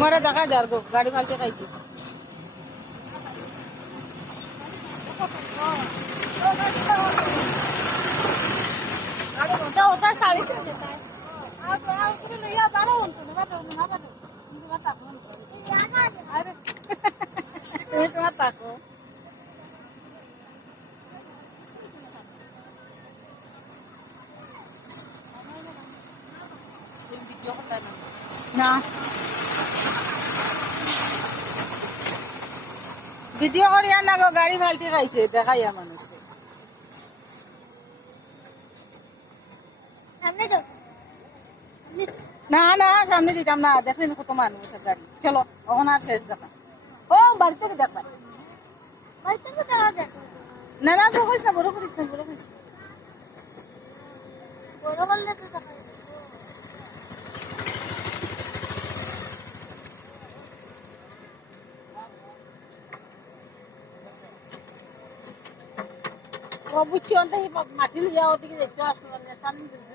তোমারে দেখা যার গো গাড়ি ফালতে খাইছি ওটা ওটা শাড়ি তুমি তোমার তাকো না ভিডিও করিয়া না গো গাড়ি ফালতে খাইছে দেখাইয়া মানুষকে না না সামনে দিতাম না দেখলেন কত মানুষ গাড়ি চলো ওখানে আর শেষ দেখা ও বাড়ি থেকে দেখবা না না তো কইস না বড় করিস না বড় করিস ও বুঝছি অন্তে মাটি লিয়া ওদিকে দেখতে আসলো সামনে